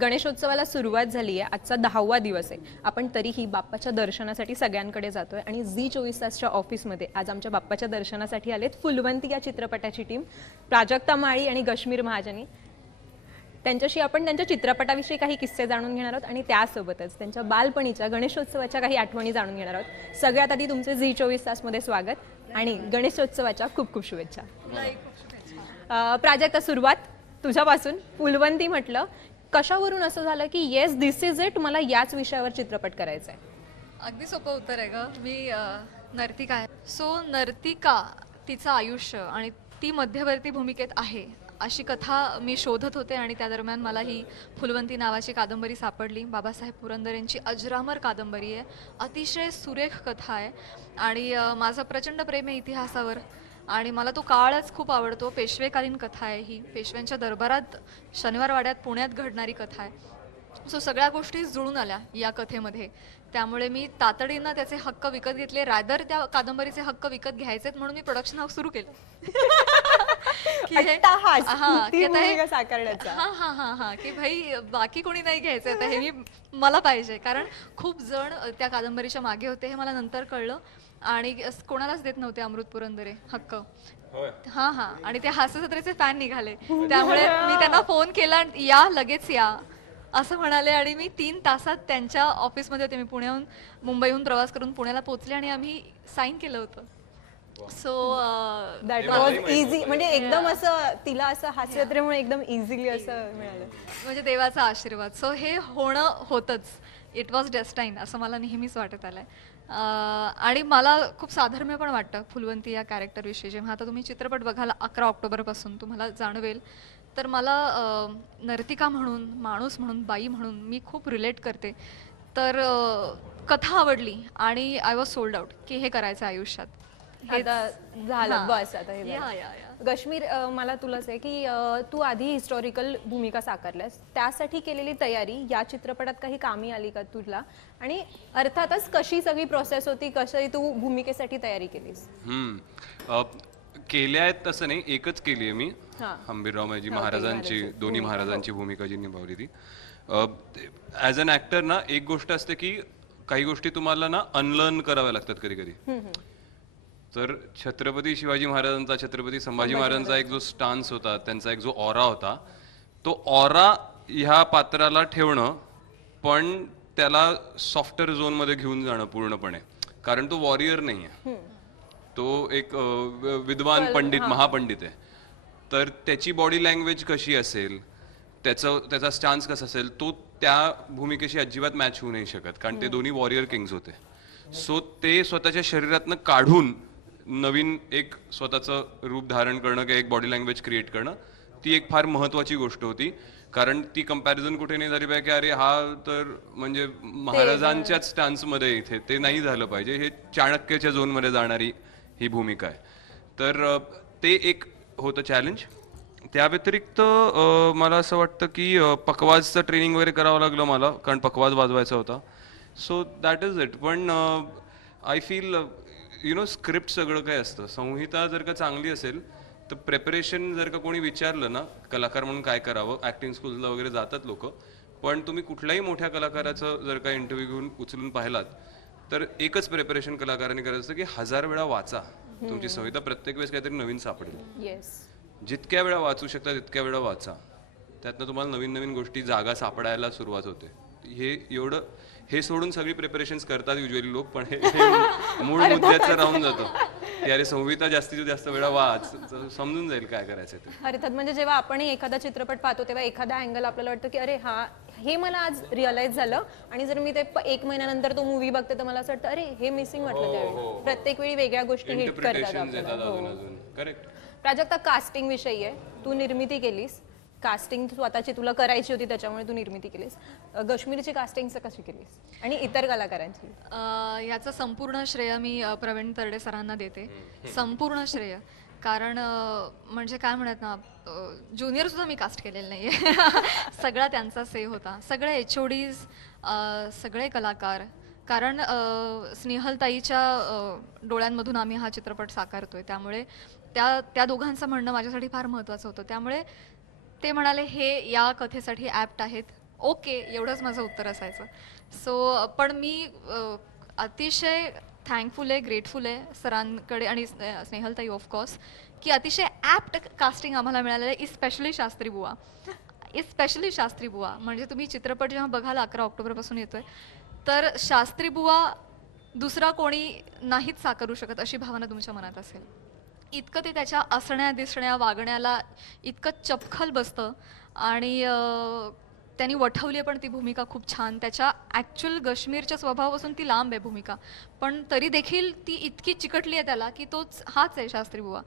गणेशोत्सवाला सुरुवात झाली आहे. आजचा 10वा दिवस आहे. आपण तरीही बाप्पाच्या दर्शनासाठी सगळ्यांकडे जातोय आणि झी 24 तासच्या ऑफिसमध्ये आज आमच्या बाप्पाच्या दर्शनासाठी आलेत फुलवंती या चित्रपटाची टीम, प्राजक्ता माळी आणि गश्मीर महाजनी. त्यांच्याशी आपण त्यांच्या चित्रपटाविषयी काही किस्से जाणून घेणार आहोत आणि त्यासोबतच त्यांच्या बालपणीच्या गणेशोत्सवाच्या काही आठवणी जाणून घेणार आहोत. सगळ्यात आधी तुमचे झी 24 तासमध्ये स्वागत आणि गणेशोत्सवाच्या खूप खूप शुभेच्छा. प्राजक्ता, सुरुवात तुझ्यापासून. फुलवंती म्हटलं, कशावरून असं झालं की येस दिस इज इट, मला याच विषयावर चित्रपट करायचा आहे? अगदी सोपं उत्तर आहे ग. मी नर्तिका आहे. सो नर्तिका, तिचं आयुष्य आणि ती मध्यवर्ती भूमिकेत आहे अशी कथा मी शोधत होते आणि त्या दरम्यान मला ही फुलवंती नावाची कादंबरी सापडली. बाबासाहेब पुरंदर यांची अजरामर कादंबरी आहे. अतिशय सुरेख कथा आहे आणि माझं प्रचंड प्रेम आहे इतिहासावर आणि मला तो काळच खूप आवडतो. पेशवेकालीन कथा आहे ही. पेशव्यांच्या दरबारात शनिवार वाड्यात पुण्यात घडणारी कथा आहे. सो सगळ्या गोष्टी जुळून आल्या या कथेमध्ये. त्यामुळे मी तातडीनं त्याचे हक्क विकत घेतले. रादर त्या कादंबरीचे हक्क विकत घ्यायचेत म्हणून मी प्रोडक्शन हाऊस सुरू केलं. की भाई बाकी कोणी नाही घ्यायचं तर हे मी मला पाहिजे, कारण खूप जण त्या कादंबरीच्या मागे होते हे मला नंतर कळलं आणि कोणालाच देत नव्हते अमृत पुरंदरे हक्क. हा आणि ते हास्यजत्रेचे फॅन निघाले, त्यामुळे मी त्यांना फोन केला, या लगेच या असं म्हणाले आणि मी 3 तासात त्यांच्या ऑफिसमध्ये होते. मी मुंबईहून प्रवास करून पुण्याला पोहोचले आणि आम्ही साईन केलं होतं. सो दॅट वॉज इझी, म्हणजे एकदम असं तिला असं हास्यजत्रेमुळे एकदम इझिली असं मिळालं, म्हणजे देवाचा आशीर्वाद. सो हे होणं होतंच. इट वॉज डेस्टाईन असं मला नेहमीच वाटत आलंय. आणि मला खूप साधर्म्य पण वाटतं फुलवंती या कॅरेक्टरविषयी. जेव्हा आता तुम्ही चित्रपट बघाल 11 ऑक्टोबरपासून तुम्हाला जाणवेल, तर मला नर्तिका म्हणून, माणूस म्हणून, बाई म्हणून मी खूप रिलेट करते. तर कथा आवडली आणि आय वॉज सोल्ड आउट की हे करायचं आयुष्यात. झालं बस आता हे. गश्मीर, मला तुलाच आहे की तू आधी हिस्टॉरिकल भूमिका साकारल्यास, त्यासाठी केलेली तयारी या चित्रपटात काही कामी आली का तुला? आणि अर्थातच कशी सगळी प्रोसेस होती, कशी तू भूमिकेसाठी तयारी केलीस? केल्या आहेत तसं नाही, एकच केली आहे मी. हंबीररावजी महाराजांची, दोन्ही महाराजांची भूमिका जी निभावली ती. ॲज अन ॲक्टर ना एक गोष्ट असते की काही गोष्टी तुम्हाला ना अनलर्न कराव्या लागतात कधी कधी. तर छत्रपती शिवाजी महाराजांचा, छत्रपती संभाजी महाराजांचा एक जो स्टान्स होता, त्यांचा एक जो ऑरा होता, तो ऑरा ह्या पात्राला ठेवणं पण त्याला सॉफ्टवेअर झोनमध्ये घेऊन जाणं पूर्णपणे, कारण तो वॉरियर नाही आहे, तो एक विद्वान पंडित, महापंडित आहे. तर त्याची बॉडी लँग्वेज कशी असेल, त्याचा स्टान्स कसा असेल, तो त्या भूमिकेशी अजिबात मॅच होऊ नाही शकत, कारण ते दोन्ही वॉरियर किंग्स होते. सो ते स्वतःच्या शरीरातनं काढून नवीन एक स्वतःचं रूप धारण करणं किंवा एक बॉडी लँग्वेज क्रिएट करणं, ती एक फार महत्वाची गोष्ट होती. कारण ती कंपॅरिझन कुठे नाही झाली पाहिजे की अरे हा तर म्हणजे महाराजांच्याच स्टान्समध्ये, इथे ते नाही झालं पाहिजे. हे चाणक्याच्या झोनमध्ये जाणारी ही भूमिका आहे. तर ते एक होतं चॅलेंज. त्या व्यतिरिक्त मला असं वाटतं की पकवाजचं ट्रेनिंग वगैरे करावं लागलं मला, कारण पकवाज वाजवायचा होता. So that is it. पण आय फील स्क्रिप्ट सगळं काय असतं, संहिता जर का चांगली असेल तर प्रेपरेशन जर का कोणी विचारलं ना, कलाकार म्हणून काय करावं, ॲक्टिंग स्कूलला वगैरे जातात लोक, पण तुम्ही कुठल्याही मोठ्या कलाकाराचं जर का इंटरव्ह्यू घेऊन उचलून पाहिलात तर एकच प्रेपरेशन कलाकारांनी करायचं असतं की 1000 वेळा वाचा तुमची संहिता, प्रत्येक वेळेस काहीतरी नवीन सापडेल. जितक्या वेळा वाचू शकता तितक्या वेळा वाचा, त्यातनं तुम्हाला नवीन नवीन गोष्टी, जागा सापडायला सुरुवात होते. हे सोडून सगळी प्रिपरेशन्स करतात युजली लोक, पण हे मूळ मुद्द्याचं राहून जातं की अरे संहिता जास्तीत जास्त वेळा वाच, समजून जाईल काय करायचं ते. अर्थात, म्हणजे जेव्हा आपण एखादा चित्रपट पाहतो तेव्हा एखादा अँगल आपल्याला वाटतं की अरे हा, हे मला आज रिअलाइज झालं, आणि जर मी ते 1 महिन्यानंतर तो मूवी बघते तर मला असं वाटतं अरे हे मिसिंग वाटलं त्यावेळी. प्रत्येक वेळी वेगळ्या गोष्टी हिट करतात आपल्याला. करेक्ट. प्राजक्ता, कास्टिंग विषयी आहे, तू निर्मिती केलीस, कास्टिंग स्वतःची तुला करायची होती त्याच्यामुळे तू निर्मिती केलीस. गश्मीरची कास्टिंग कशी केलीस आणि इतर कलाकारांची? याचं संपूर्ण श्रेय मी प्रवीण तरडे सरांना देते, संपूर्ण श्रेय. कारण म्हणजे काय म्हणत ना, ज्युनियर सुद्धा मी कास्ट केलेलं नाही आहे. सगळा त्यांचा से होता, सगळे HODs, सगळे कलाकार. कारण स्नेहलताईच्या डोळ्यांमधून आम्ही हा चित्रपट साकारतोय, त्यामुळे त्या दोघांचं म्हणणं माझ्यासाठी फार महत्त्वाचं होतं. त्यामुळे ते म्हणाले हे या कथेसाठी ॲप्ट आहेत, ओके एवढंच माझं उत्तर असायचं. सो पण मी अतिशय थँकफुल आहे, ग्रेटफुल आहे सरांकडे आणि स्नेहलताई ऑफकोर्स, की अतिशय ॲप्ट कास्टिंग आम्हाला मिळालेलं आहे, इस्पेशली शास्त्री बुवा. इस्पेशली शास्त्री बुवा म्हणजे तुम्ही चित्रपट जेव्हा बघाल 11 ऑक्टोबरपासून येतोय, तर शास्त्री बुवा दुसरा कोणी नाहीच साकारू शकत अशी भावना तुमच्या मनात असेल. इतकं ते त्याच्या असण्या दिसण्या वागण्याला इतकं चपखल बसतं आणि त्यांनी वठवली आहे पण ती भूमिका खूप छान. त्याच्या ॲक्च्युअल गश्मीरच्या स्वभावापासून ती लांब आहे भूमिका, पण तरी देखील ती इतकी चिकटली आहे त्याला की हाच आहे शास्त्री बुवा.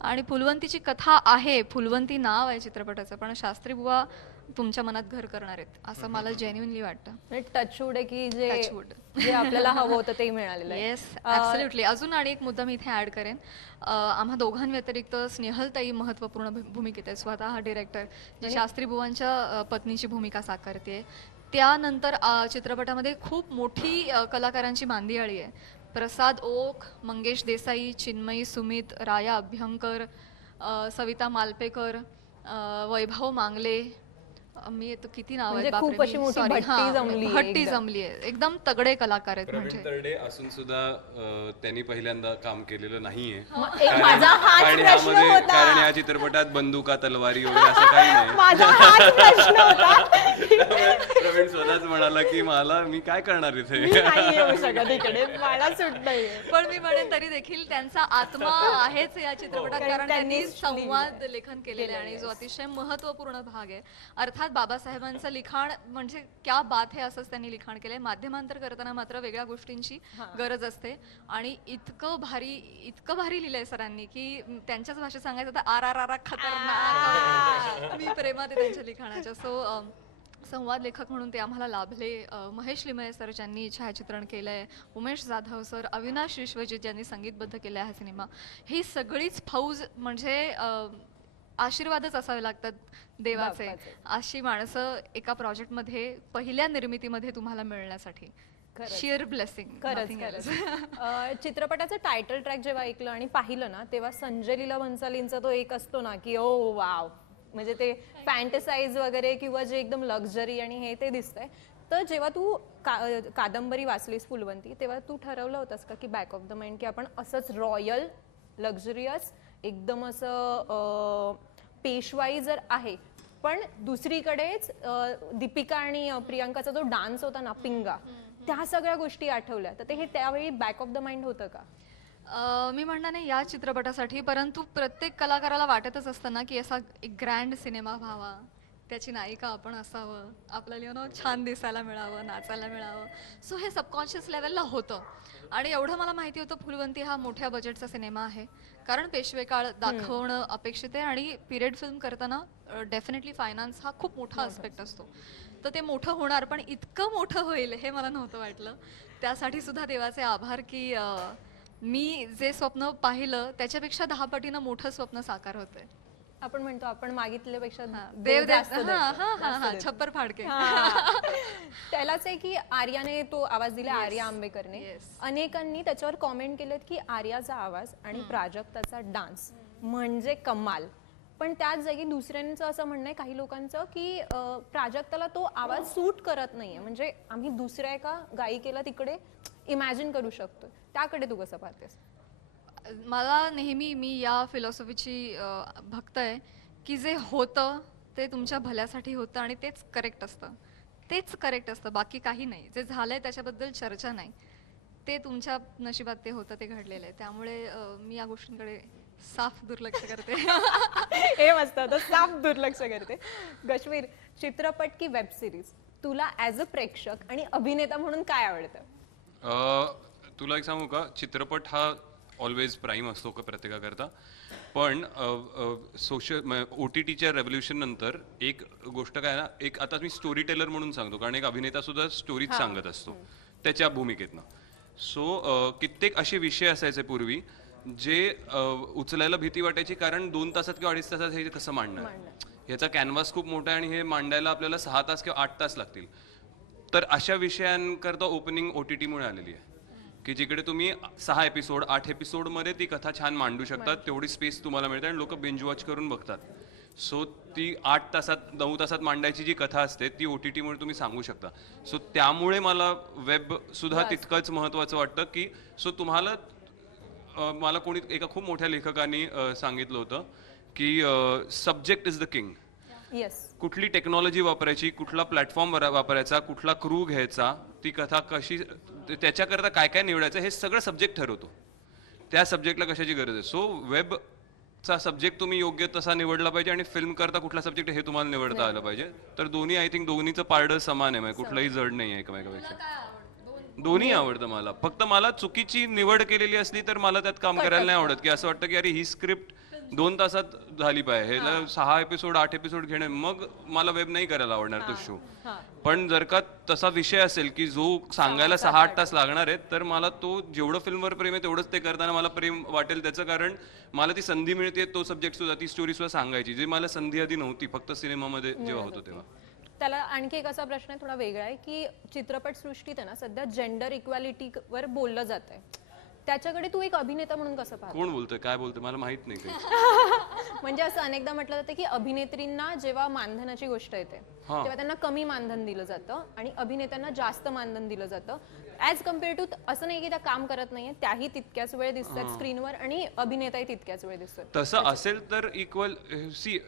आणि फुलवंतीची कथा आहे, फुलवंती नाव आहे चित्रपटाचं, पण शास्त्री बुवा तुमच्या मनात घर करणार आहेत असं मला जेन्युइनली वाटतं. टचवूड आहे की Touchwood. जे आपल्याला हवं होतं ते मिळालेलं आहे. Yes absolutely. अजून आणि एक मुद्दा मी इथे ॲड करेन. आम्हा दोघांव्यतिरिक्त स्नेहलताई महत्त्वपूर्ण भूमिकेत आहे. स्वतः हा डिरेक्टर जी शास्त्री बुवांच्या पत्नीची भूमिका साकारते. त्यानंतर चित्रपटामध्ये खूप मोठी कलाकारांची मांदियाळी आहे. प्रसाद ओक, मंगेश देसाई, चिन्मयी सुमित, राया अभ्यंकर, सविता मालपेकर, वैभव मांगले, मी येतो किती नाव म्हणजे आहेत खूप अशी मोठी भट्टी जमली आहे भट्टी एकदम. जमली आहे एकदम तगडे कलाकार आहेत प्रवीण म्हणजे. तरडे असून सुद्धा त्यांनी पहिल्यांदा काम केलेलं नाहीये. माझा हाच कारण प्रश्न यामध्ये होता. कारण या चित्रपटात बंदुका तलवारी वगैरे असं काही नाही. माझा हाच प्रश्न होता. प्रवीण स्वतःच म्हणाला की मी काय करणार इथे. मी नाही येऊ शकत इकडे, मला सूट नाहीये. पण मी म्हणेन तरी देखील त्यांचा आत्मा आहेच या चित्रपटात, कारण कारण त्यांनी त्यांनीच संवाद लेखन केलेलं आहे आणि जो अतिशय महत्त्वपूर्ण भाग आहे. अर्थात बाबासाहेबांचं लिखाण म्हणजे क्या बात आहे असंच त्यांनी लिखाण केलंय. माध्यमांतर करताना मात्र वेगळ्या गोष्टींची गरज असते आणि इतकं भारी लिहिलंय सरांनी की त्यांच्याच भाषेत सांगायचं तर RRR खतरनाक. मी प्रेमात आहे त्यांच्या लिखाणाच्या. सो संवाद लेखक म्हणून ते आम्हाला लाभले. महेश लिमये सर ज्यांनी छायाचित्रण केलंय, उमेश जाधव सर, अविनाश विश्वजित ज्यांनी संगीतबद्ध केलंय हा सिनेमा, ही सगळीच फौज म्हणजे आशीर्वादच असावे लागतात देवाचे. अशी माणसं एका प्रोजेक्टमध्ये पहिल्या निर्मितीमध्ये तुम्हाला मिळण्यासाठी शिअर ब्लेसिंग. खरंच. चित्रपटाचं टायटल ट्रॅक जेव्हा ऐकलं आणि पाहिलं ना, तेव्हा संजय लीला भन्सालींचा तो एक असतो ना की ओ वाव, म्हणजे ते फॅन्टसाइज वगैरे किंवा जे एकदम लक्झरी आणि हे ते दिसतंय. तर जेव्हा तू कादंबरी वाचलीस फुलवंती, तेव्हा तू ठरवलं होतंस का की बॅक ऑफ द माइंड की आपण असंच रॉयल लक्झरियस एकदम असं पेशवाई जर आहे, पण दुसरीकडेच दीपिका आणि प्रियांकाचा जो डान्स होता ना पिंगा, त्या सगळ्या गोष्टी आठवल्या, तर ते हे त्यावेळी बॅक ऑफ द माइंड होतं का? मी म्हणणार नाही या चित्रपटासाठी, परंतु प्रत्येक कलाकाराला वाटतच असतं ना की असा एक ग्रँड सिनेमा व्हावा, त्याची नायिका आपण असावं, आपल्याला छान दिसायला मिळावं, नाचायला मिळावं. सो हे सबकॉन्शियस लेवलला होतं. आणि एवढं मला माहिती होतं फुलवंती हा मोठ्या बजेटचा सिनेमा आहे, कारण पेशवे काळ दाखवणं अपेक्षित आहे आणि पिरियड फिल्म करताना डेफिनेटली फायनान्स हा खूप मोठा आस्पेक्ट असतो. तर ते मोठं होणार, पण इतकं मोठं होईल हे मला नव्हतं वाटलं. त्यासाठी सुद्धा देवाचे आभार की मी जे स्वप्न पाहिलं त्याच्यापेक्षा 10 पटीनं मोठं स्वप्न साकार होतंय. आपण म्हणतो आपण मागितल्यापेक्षा देव जास्त देतो. देव छप्पर फाडके. त्यालाच आहे की आर्याने तो आवाज दिला, आर्या आंबेकरने. अनेकांनी त्याच्यावर कॉमेंट केलेत की आर्याचा आवाज आणि प्राजक्ताचा डान्स म्हणजे कमाल. पण त्याच जागी दुसऱ्यांचं असं म्हणणं आहे काही लोकांचं की प्राजक्ताला तो आवाज सूट करत नाहीये, म्हणजे आम्ही दुसऱ्या एका गायिकेला तिकडे इमॅजिन करू शकतो. त्याकडे तू कसं पाहतेस? मला नेहमी, मी या फिलॉसॉफीची भक्त आहे की जे होतं ते तुमच्या भल्यासाठी होतं आणि तेच करेक्ट असतं, बाकी काही नाही. जे झालंय त्याच्याबद्दल चर्चा नाही, ते तुमच्या नशिबात ते होतं, ते घडलेलं आहे. त्यामुळे मी या गोष्टींकडे साफ दुर्लक्ष करते. हे मस्त होतं, साफ दुर्लक्ष करते. गश्मीर, चित्रपट की वेब सिरीज, तुला ऍज अ प्रेक्षक आणि अभिनेता म्हणून काय आवडतं? तुला एक सांगू का, चित्रपट हा ऑलवेज प्राईम असतो का प्रत्येकाकरता, पण OTTच्या रेव्होल्युशन नंतर एक गोष्ट काय ना, एक आता मी स्टोरी टेलर म्हणून सांगतो, कारण एक अभिनेता सुद्धा स्टोरीज सांगत असतो त्याच्या भूमिकेतनं. सो कित्येक असे विषय असायचे पूर्वी जे उचलायला भीती वाटायची, कारण 2 तासात किंवा 2.5 तासात हे कसं मांडणार, ह्याचा कॅनव्हास खूप मोठा आहे आणि हे मांडायला आपल्याला 6 तास किंवा 8 तास लागतील. तर अशा विषयांकरता ओपनिंग OTT मुळे आलेली आहे की जिकडे तुम्ही 6 एपिसोड 8 एपिसोड मध्ये ती कथा छान मांडू शकतात, तेवढी स्पेस तुम्हाला मिळते आणि लोक बिंज वॉच करून बघतात. सो ती 8 तासात 9 तासात मांडायची जी कथा असते ती OTT मुळे तुम्ही सांगू शकता. सो त्यामुळे मला वेब सुद्धा तितकंच महत्वाचं वाटतं की सो तुम्हाला मला कोणी एका खूप मोठ्या लेखकांनी सांगितलं होतं की subject is the king. Yes. कुठली टेक्नॉलॉजी वापरायची, कुठला प्लॅटफॉर्म वापरायचा, कुठला क्रू घ्यायचा, ती कथा कशी, त्याच्याकरता काय काय निवडायचं हे सगळं सब्जेक्ट ठरवतो. त्या सब्जेक्टला कशाची गरज आहे. सो वेबचा सब्जेक्ट तुम्ही योग्य तसा निवडला पाहिजे आणि फिल्म करता कुठला सब्जेक्ट हे तुम्हाला निवडता आलं पाहिजे. तर दोन्ही आय थिंक दोन्हीचं पारडं समान आहे, म्हणजे कुठलंही जड नाही आहे एकमेकापेक्षा. दोन्ही आवडतं मला. फक्त मला चुकीची निवड केलेली असली तर मला त्यात काम करायला नाही आवडत, की असं वाटतं की अरे ही स्क्रिप्ट 2 तासात झाली पाहिजे, हे 6 एपिसोड 8 एपिसोड घेणे, मग मला वेब नाही करायला आवडणार तो शो. पण जर का तसा विषय असेल की जो सांगायला 6-8 तास लागणार आहेत, तर मला तो जेवढं फिल्मवर प्रेम आहे तेवढंच ते करताना मला प्रेम वाटेल त्याचं. कारण मला ती संधी मिळते तो सब्जेक्ट सुद्धा, ती स्टोरी सुद्धा सांगायची, जी मला संधी आधी नव्हती फक्त सिनेमामध्ये जेव्हा होतो तेव्हा. त्याला आणखी एक असा प्रश्न आहे थोडा वेगळा आहे की चित्रपट सृष्टीत आहे ना सध्या जेंडर इक्वॅलिटीवर बोललं जात आहे. त्याच्याकडे तू एक अभिनेता म्हणून कसं पाहतो? कोण बोलतोय काय बोलतोय मला माहित नाही काही. म्हणजे असं अनेकदा म्हटलं जातं की अभिनेत्रींना जेव्हा मानधनाची गोष्ट येते तेव्हा त्यांना कमी मानधन दिलं जातं आणि अभिनेत्यांना जास्त मानधन दिलं जातं ऍज कम्पेअर टू. असं नाही की त्या काम करत नाहीये, त्याही तितक्याच वेळ दिसतात स्क्रीनवर आणि अभिनेताही तितक्याच वेळ दिसतात. तसं असेल तर इक्वल सी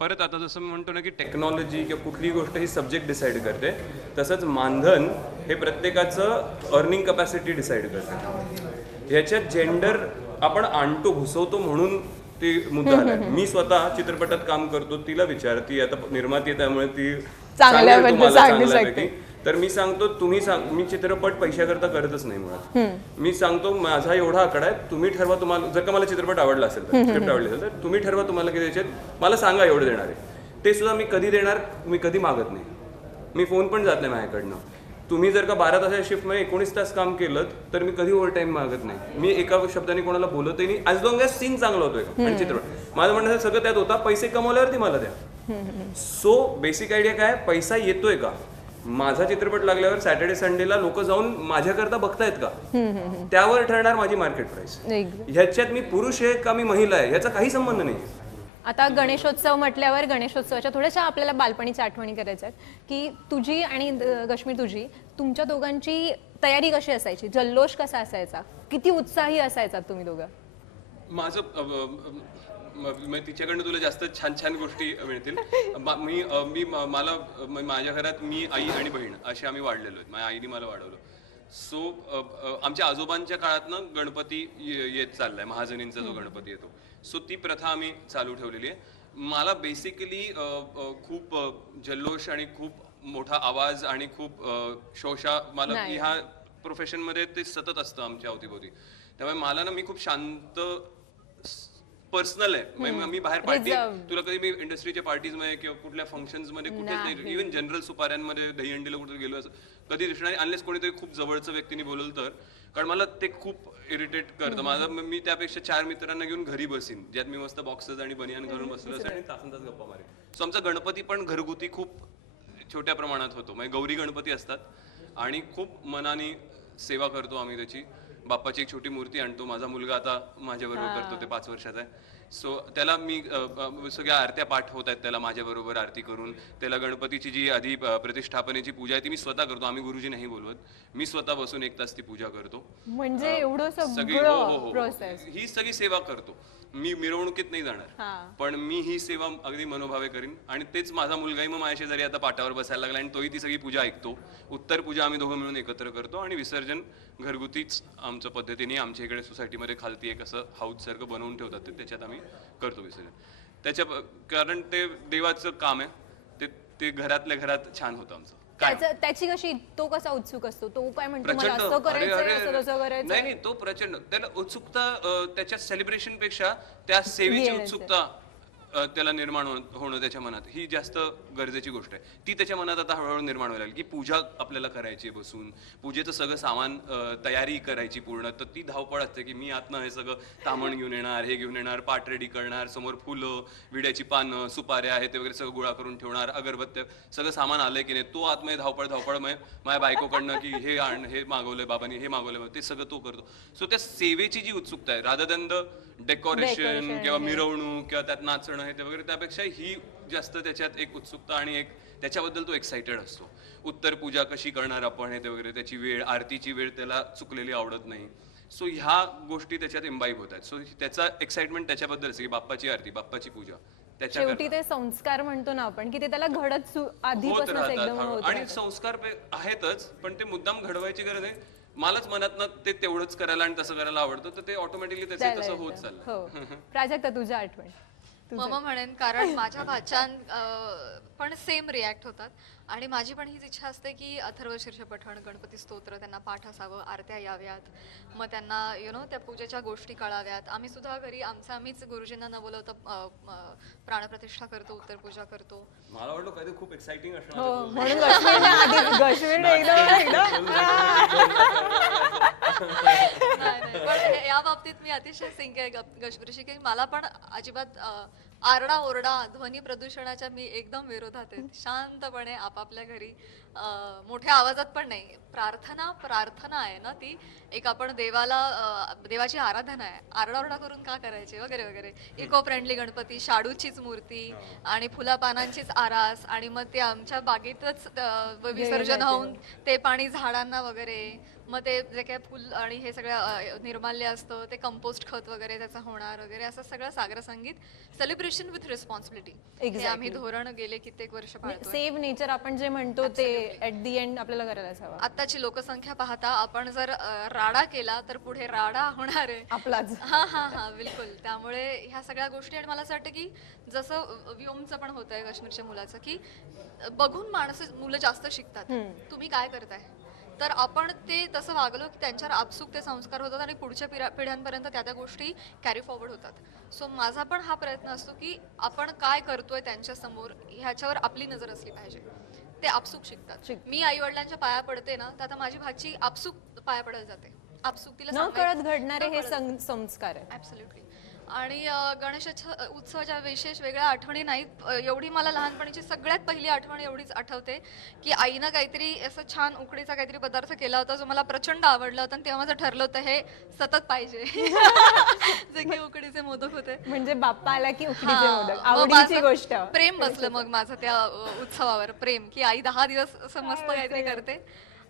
परत आता जसं मी म्हणतो ना की टेक्नॉलॉजी किंवा कुठली गोष्ट ही सब्जेक्ट डिसाईड करते, तसंच मानधन हे प्रत्येकाचं अर्निंग कपॅसिटी डिसाईड करते. ह्याच्यात जेंडर आपण आणतो घुसवतो म्हणून ते मुद्दा आलाय. मी स्वतः चित्रपटात काम करतो, तिला विचार, ती आता निर्माती आहे त्यामुळे ती सांगेल तुम्हाला चांगल्यापैकी. तर मी सांगतो तुम्ही मी चित्रपट पैशाकरता करतच नाही मुळात. मी सांगतो माझा एवढा आकडा आहे, तुम्ही ठरवा. तुम्हाला जर का मला चित्रपट आवडला असेल तर, स्क्रिप्ट आवडली असेल तर तुम्ही ठरवा तुम्हाला किती द्यायचे, मला सांगा एवढे देणार आहे. ते सुद्धा मी कधी देणार, मी कधी मागत नाही. मी फोन पण जात नाही माझ्याकडनं. तुम्ही जर का 12 तासाच्या शिफ्टमध्ये 19 तास काम केलं तर मी कधी ओव्हर टाईम मागत नाही. मी एका शब्दाने कोणाला बोलतही नाही, ॲज लॉंग ॲज सीन चांगला होतोय का आणि चित्रपट. माझं म्हणणं सगळं त्यात होता, पैसे कमवल्यावरती मला द्या. सो बेसिक आयडिया काय, पैसा येतोय का. माझा चित्रपट लागल्यावर सॅटर्डे संडेला लोक जाऊन माझ्याकरता बघतायत का, त्यावर ठरणार माझी मार्केट प्राइस. ह्याच्यात मी पुरुष आहे का मी महिला आहे ह्याचा काही संबंध नाही. आता गणेशोत्सव म्हटल्यावर गणेशोत्सवाच्या थोड्याशा आपल्याला बालपणीच्या आठवणी करायच्या आहेत की तुझी आणि गश्मी तुझी, तुमच्या दोघांची तयारी कशी असायची, जल्लोष कसा असायचा, किती उत्साही असायचा तुम्ही दोघं? माझं तिच्याकडनं तुला जास्त छान छान गोष्टी मिळतील. मी मला माझ्या घरात मी, आई आणि बहीण असे आम्ही वाढलेलो आहेत. माझ्या आईने मला वाढवलं. सो आमच्या आजोबांच्या काळातनं गणपती येत चाललाय, महाजनींचा जो गणपती येतो. सो ती प्रथा आम्ही चालू ठेवलेली आहे. मला बेसिकली खूप जल्लोष आणि खूप मोठा आवाज आणि खूप शोषा, मला ह्या प्रोफेशनमध्ये ते सतत असतं आमच्या अवतीभोवती. त्यामुळे मला ना, मी खूप शांत पर्सनल आहे. मी बाहेर पार्टी, तुला कधी मी इंडस्ट्रीच्या पार्टीज मध्ये किंवा कुठल्या फंक्शन्स मध्ये कुठेच नाही, इव्हन जनरल सुपाऱ्यांमध्ये दहीहंडीला कुठे गेलो असं कधी दिसणार नाही, अनलेस कोणीतरी खूप जवळचं व्यक्तीने बोलवलं तर. कारण मला ते खूप इरिटेट करतं. माझं मी त्यापेक्षा 4 मित्रांना घेऊन घरी बसीन, ज्यात मी मस्त बॉक्सेस आणि बनियान घालून बसलो असेल आणि तासन तास गप्पा मारेन. सो आमचा गणपती पण घरगुती खूप छोट्या प्रमाणात होतो. म्हणजे गौरी गणपती असतात आणि खूप मनाने सेवा करतो आम्ही त्याची. बाप्पाची एक छोटी मूर्ती आणतो. माझा मुलगा आता माझ्याबरोबर करतो, ते 5 वर्षाचा आहे. सो त्याला मी सगळ्या आरत्या पाठ होत आहेत त्याला माझ्याबरोबर आरती करून. त्याला गणपतीची जी आधी प्रतिष्ठापनेची पूजा आहे ती मी स्वतः करतो. आम्ही गुरुजी नाही बोलवत, मी स्वतः बसून 1 तास ती पूजा करतो. म्हणजे एवढं सगळी ही सगळी सेवा करतो. मी मिरवणुकीत नाही जाणार, पण मी ही सेवा अगदी मनोभावे करीन. आणि तेच माझा मुलगाही मग माझ्या शेजारी आता पाटावर बसायला लागला आणि तोही ती सगळी पूजा ऐकतो. उत्तर पूजा आम्ही दोघं मिळून एकत्र करतो आणि विसर्जन घरगुतीच आमच्या पद्धतीने आमच्या इकडे सोसायटीमध्ये खालती एक असं हाऊस सारखं बनवून ठेवतात, त्याच्यात आम्ही करतो विसर्जन. कारण ते देवाचं काम आहे, ते घरातल्या घरात छान होतं आमचं. त्याची कशी, तो कसा उत्सुक असतो, तो काय म्हणतो मला असं करायचं असं करायचं. नाही, तो प्रचंड, त्याला उत्सुकता, त्याच्या सेलिब्रेशन पेक्षा त्या सेवेची उत्सुकता त्याला निर्माण होणं त्याच्या मनात, ही जास्त गरजेची गोष्ट आहे. ती त्याच्या मनात आता हळूहळू निर्माण व्हायला लागली की पूजा आपल्याला करायची बसून, पूजेचं सगळं सामान तयारी करायची पूर्ण. तर ती धावपळ असते की मी आतनं हे सगळं तामण घेऊन येणार, हे घेऊन येणार, पाट रेडी करणार, समोर फुलं, विड्याची पानं, सुपाऱ्या आहेत ते वगैरे सगळं गोळा करून ठेवणार, अगरबत्त्या, सगळं सामान आलंय की नाही, तो आतमध्ये धावपळ माझ्या बायकोकडनं की हे आण, हे मागवलंय बाबांनी, हे मागवलंय, ते सगळं तो करतो. सो त्या सेवेची जी उत्सुकता आहे, रादर दॅन द डेकोरेशन किंवा मिरवणूक किंवा त्यात नाचणं, हे ते वगैरे, त्यापेक्षा ही जास्त त्याच्यात एक उत्सुकता आणि एक त्याच्याबद्दल तो एक्साइटेड असतो. उत्तर पूजा कशी करणार आपण हे ते वगैरे, त्याची वेळ, आरतीची वेळ त्याला चुकलेली आवडत नाही. सो ह्या गोष्टी त्याच्यात इम्बाईब होतात. सो त्याचा एक्साइटमेंट त्याच्याबद्दल असते की बाप्पाची आरती, बाप्पाची पूजा त्याच्या शेवटी ते संस्कार म्हणतो ना आपण की ते त्याला घडत आधीपासूनच एकदम राहतात. होत आणि संस्कार आहेतच, पण ते मुद्दाम घडवायची गरज आहे. मलाच मनातनं ते तेवढंच करायला आणि तसं करायला आवडतं, तर ते ऑटोमॅटिकली त्याचं तसं होत चाललं. हो. प्राजक्ता तुझ्या आठवण. मम म्हणेन, कारण माझ्या भाच्यां पण सेम रिॲक्ट होतात आणि माझी पण हीच इच्छा असते की अथर्व शीर्ष पठण, गणपती स्तोत्र त्यांना पाठ असावं, आरत्या याव्यात, मग त्यांना त्या पूजेच्या गोष्टी कळाव्यात. आम्ही सुद्धा घरी आम्हीच गुरुजींना न बोलवता प्राणप्रतिष्ठा करतो, उत्तर पूजा करतो. मला वाटलं काय ते खूप एक्साइटिंग असणार. हो, म्हणून गश्मीरने एकदम नाही, पण या बाबतीत मी अतिशय सिंक आहे गशबरीशी, की मला पण अजिबात आरडा ओरडा ध्वनी प्रदूषणाच्या मी एकदम विरोधात आहे. शांतपणे आपापल्या घरी मोठ्या आवाजात पण नाही. प्रार्थना आहे ना ती, एक आपण देवाची आराधना आहे, आरडाओरडा करून का करायची वगैरे वगैरे. इको फ्रेंडली गणपती, शाडूचीच मूर्ती आणि फुला पानांचीच आरास, आणि मग ते आमच्या बागेतच विसर्जन होऊन ते पाणी झाडांना वगैरे, मग ते जे काय फुल आणि हे सगळं निर्माल्य असतं ते कंपोस्ट खत वगैरे त्याचं होणार वगैरे, असं सगळं सागर संगीत सेलिब्रेशन विथ रिस्पॉन्सिबिलिटी हे आम्ही धोरण गेले कित्येक वर्ष पाळतो. सेव्ह नेचर आपण जे म्हणतो ते ऍट दी एंड आपल्याला करायला हवं. आताची लोकसंख्या पाहता आपण जर राडा केला तर पुढे राडा होणार आहे आपलाच. हा बिलकुल. त्यामुळे ह्या सगळ्या गोष्टी, आणि मला असं वाटतं की जसं व्योमचं पण होतंय काश्मीरच्या मुलाचं, की बघून मुलं जास्त शिकतात. तुम्ही काय करताय, तर आपण ते तसं वागलो की त्यांच्यावर आपसूक ते संस्कार होतात आणि पुढच्या पिढ्यांपर्यंत त्या गोष्टी कॅरी फॉरवर्ड होतात. सो माझा पण हा प्रयत्न असतो की आपण काय करतोय त्यांच्या समोर ह्याच्यावर आपली नजर असली पाहिजे. ते आपसूक शिकतात. मी आई वडिलांच्या पाया पडते ना, तर आता माझी भाची आपसूक पाया पडत जाते. आपसूक तिला न कळत घडणारे हे संस्कार आहे. ऍब्सोल्युटली. आणि गणेश उत्सवाच्या विशेष वेगळ्या आठवणी नाहीत. एवढी मला लहानपणीची सगळ्यात पहिली आठवण एवढीच आठवते की आईनं काहीतरी असं छान उकडीचा काहीतरी पदार्थ केला होता जो मला प्रचंड आवडला होता, आणि तेव्हा माझं ठरलं होतं हे सतत पाहिजे. जे की उकडीचे मोदक होते. म्हणजे बाप्पा आला की उकडीचे मोदक, आवडीची गोष्ट. प्रेम बसलं मग माझं त्या उत्सवावर, प्रेम की आई 10 दिवस असं मस्त काहीतरी करते.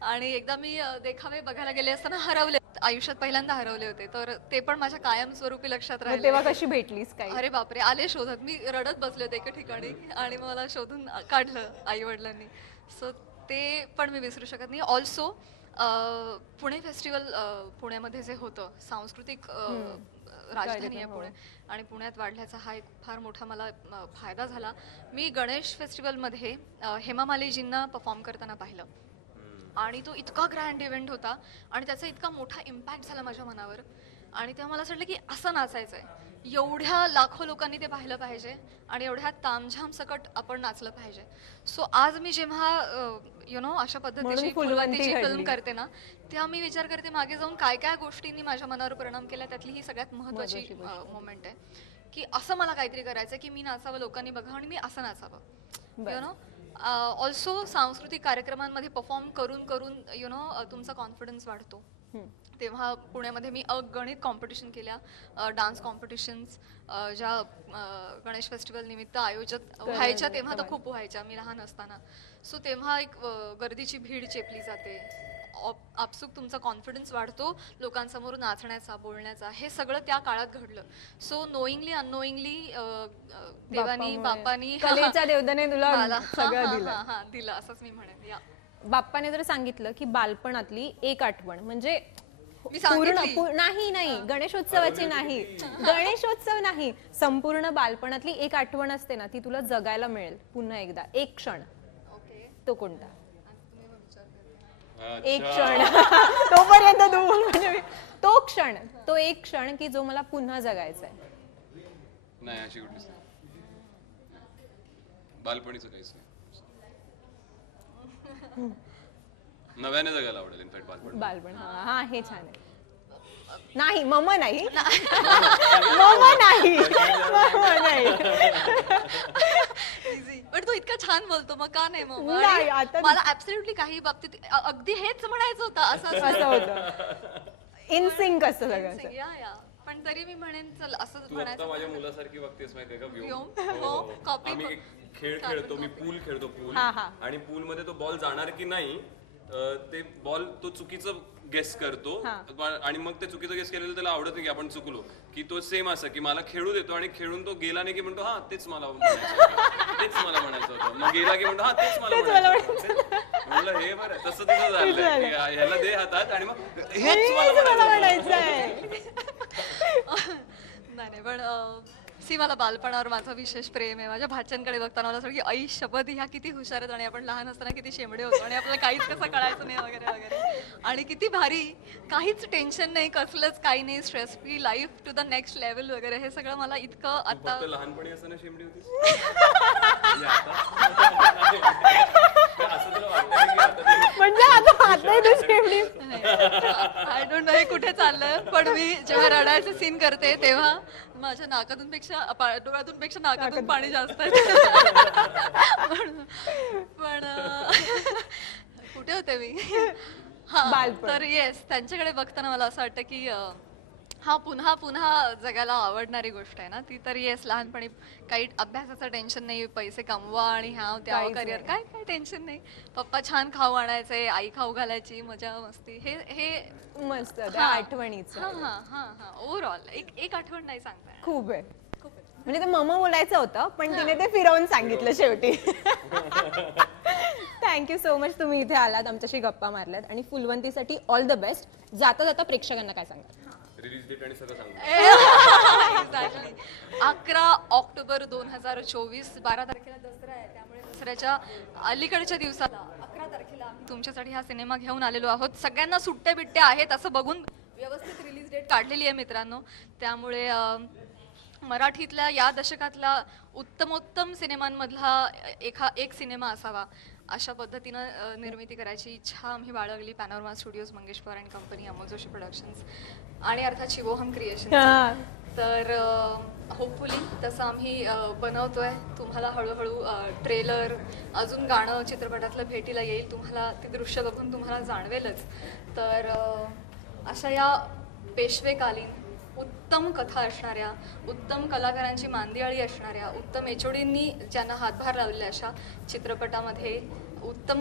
आणि एकदा मी देखावे बघायला गेले असताना हरवले, आयुष्यात पहिल्यांदा हरवले होते, तर ते पण माझ्या कायमस्वरूपी लक्षात राहिले. तेव्हा कशी भेटलीस काय? अरे बापरे, आले शोधत. मी रडत बसले होते एका ठिकाणी आणि मला शोधून काढलं आई वडिलांनी. सो ते पण मी विसरू शकत नाही. ऑल्सो पुणे फेस्टिवल, पुण्यामध्ये जे होतं, सांस्कृतिक राजधानी आहे पुणे, आणि पुण्यात वाढल्याचा हा एक फार मोठा मला फायदा झाला. मी गणेश फेस्टिवलमध्ये हेमा मालिनीजींना परफॉर्म करताना पाहिलं, आणि तो इतका ग्रँड इव्हेंट होता आणि त्याचा इतका मोठा इम्पॅक्ट झाला माझ्या मनावर. आणि तेव्हा मला असं वाटलं की असं नाचायचंय, एवढ्या लाखो लोकांनी ते पाहिलं पाहिजे आणि एवढ्या तामझाम सकट आपण नाचलं पाहिजे. सो आज मी जेव्हा अशा पद्धतीची फुलवंतीची फिल्म करते ना, तेव्हा मी विचार करते मागे जाऊन काय काय गोष्टींनी माझ्या मनावर परिणाम केला. त्यातली ही सगळ्यात महत्वाची मोमेंट आहे की असं मला काहीतरी करायचं की मी नाचावं, लोकांनी बघावं आणि मी असं नाचावं. ऑल्सो सांस्कृतिक कार्यक्रमांमध्ये परफॉर्म करून करून तुमचा कॉन्फिडन्स वाढतो. तेव्हा पुण्यामध्ये मी अगणित कॉम्पिटिशन केल्या, डान्स कॉम्पिटिशन्स ज्या गणेश फेस्टिवल निमित्त आयोजित व्हायच्या, तेव्हा तर खूप व्हायच्या मी लहान असताना. सो तेव्हा एक गर्दीची भीड चेपली जाते, आपसूक तुमचा कॉन्फिडन्स वाढतो, लोकांसमोर नाचण्याचा, बोलण्याचा, हे सगळं त्या काळात घडलं. सो नोईंगली अननोईंगली देवानी, बाप्पानी, कलेच्या देवताने तुला सगळं दिलं असंच मी म्हणेन. या बाप्पाने जर सांगितलं की बालपणातली एक आठवण, म्हणजे नाही गणेशोत्सवाची नाही, गणेशोत्सव नाही, संपूर्ण बालपणातली एक आठवण असते ना, ती तुला जगायला मिळेल पुन्हा एकदा, एक क्षण, तो कोणता? एक क्षण तोपर्यंत म्हणजे तो क्षण, तो एक क्षण की जो मला पुन्हा जगायचा आहे. नाही, अशी कुठलीच नाही, बालपणीचं काहीच नाही. नव्याने जगायला आवडेल इनफॅक्ट बालपण. हा, हे छान आहे. नाही, मम नाही, मम नाही. पण तो इतका छान बोलतो, मग का नाही? मग आता मला ऍब्सोल्युटली काही बाबतीत अगदी हेच म्हणायचं होतं. असं होतं, इन सिंक असतं सगळं. या पण तरी मी म्हणेन चल असं तू आता म्हणायचं माझ्या मुलासारखी वागतेस माहितीये का व्योम? व्योम? हो, copy आम्ही एक खेळ खेळतो, मी पूल खेळतो पूल, हा, हा. आणि पूल मध्ये तो बॉल जाणार की नाही ते बॉल तो चुकीचं गेस करतो आणि मग ते चुकीचं गेस केलेलं त्याला आवडत नाही की आपण चुकलो, की तो सेम असं की मला खेळू देतो आणि खेळून तो गेला नाही की म्हणतो हा तेच मला म्हणायचं होतं, तेच मला म्हणायचं होतं, मग गेला की म्हणतो हा तेच मला म्हणायचं होतं. म्हणलं हे बरं तसं तुझं झालंय की ह्याला दे हातात आणि मग हेच मला म्हणायचं. नाही पण सी मला बालपणावर माझं विशेष प्रेम आहे. माझ्या भाच्यांकडे बघताना मला असं वाटतं की आई शपथ ह्या किती हुशार आहेत आणि आपण लहान असताना किती शेमडे होतो आणि आपल्याला काहीच कसं कळायचं नाही वगैरे वगैरे, आणि किती भारी, काहीच टेन्शन नाही, कसलंच काही नाही, stress free life to the next level वगैरे, हे सगळं मला इतकं आता फक्त लहानपणी असताना शेमडी होतीस? म्हणजे आता शेवटी आय डोंट नो हे कुठे चाललंय, पण मी जेव्हा रडायचं सीन करते तेव्हा माझ्या नाकातून डोळ्यातून पेक्षा नाकातून पाणी जास्त आहे. पण कुठे होते मी? हा, बालपण. तर येस, त्यांच्याकडे बघताना मला असं वाटतं की हा पुन्हा जगायला आवडणारी गोष्ट आहे ना ती. तर येस, लहानपणी काही अभ्यासाचं टेन्शन नाही, पैसे कमवा आणि ह्या त्या करिअर, काय टेन्शन नाही. पप्पा छान खाऊ आणायचे, आई खाऊ घालायची, मजा मस्ती, हे मस्त त्या आठवणीचं हा ओव्हरऑल एक आठवण नाही सांगता येणार. खूप आहे. म्हणजे ते मम्मा बोलायचं होतं पण तिने ते फिरवून सांगितलं शेवटी. थँक्यू सो मच, तुम्ही इथे आलात, आमच्याशी गप्पा मारल्यात, आणि फुलवंतीसाठी ऑल द बेस्ट. जाता जाता प्रेक्षकांना काय सांगाल? रिलीज डेट आणि सगळं सांगतो. एक्झॅक्टली 11 ऑक्टोबर 2024, 12 तारखेला दसरा आहे, त्यामुळे दसऱ्याच्या अलीकडच्या दिवसाला 11 तारखेला आम्ही तुमच्यासाठी हा सिनेमा घेऊन आलेलो आहोत. सगळ्यांना सुट्ट्या बिट्ट्या आहेत असं बघून व्यवस्थित रिलीज डेट काढलेली आहे मित्रांनो. त्यामुळे मराठीतल्या या दशकातला उत्तमोत्तम सिनेमांमधला एक सिनेमा असावा अशा पद्धतीनं निर्मिती करायची इच्छा आम्ही बाळगली. Panorama studios, Mangesh Pawar and company, Amol Joshi productions आणि अर्थात शिवोहम क्रिएशन. तर होपफुली तसं आम्ही बनवतोय. तुम्हाला हळूहळू ट्रेलर, अजून गाणं चित्रपटातलं भेटीला येईल, तुम्हाला ते दृश्य बघून तुम्हाला जाणवेलच. तर अशा या पेशवेकालीन उत्तम कथा असणाऱ्या, उत्तम कलाकारांची मांदियाळी असणाऱ्या, उत्तम एचओडींनी ज्यांना हातभार लावलेल्या अशा चित्रपटामध्ये उत्तम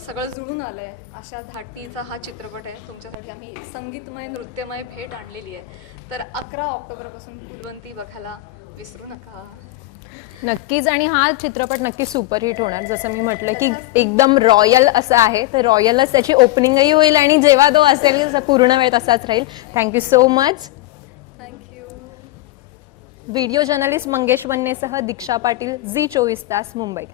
सगळं जुळून आलंय अशा धाटीचा हा चित्रपट आहे. तुमच्यासाठी आम्ही संगीतमय नृत्यमय भेट आणलेली आहे. तर 11 ऑक्टोबरपासून फुलवंती बघायला विसरू नका. नक्कीच, आणि हा चित्रपट नक्की सुपरहिट होणार. जसं मी म्हटलं की एकदम रॉयल असं आहे, तर रॉयलच त्याची ओपनिंगही होईल आणि जेव्हा तो असेल पूर्ण वेळ तसाच राहील. Thank you so much. Thank you. Video journalist Mangesh वन्नेसह दीक्षा पाटील, झी 24 तास, मुंबई.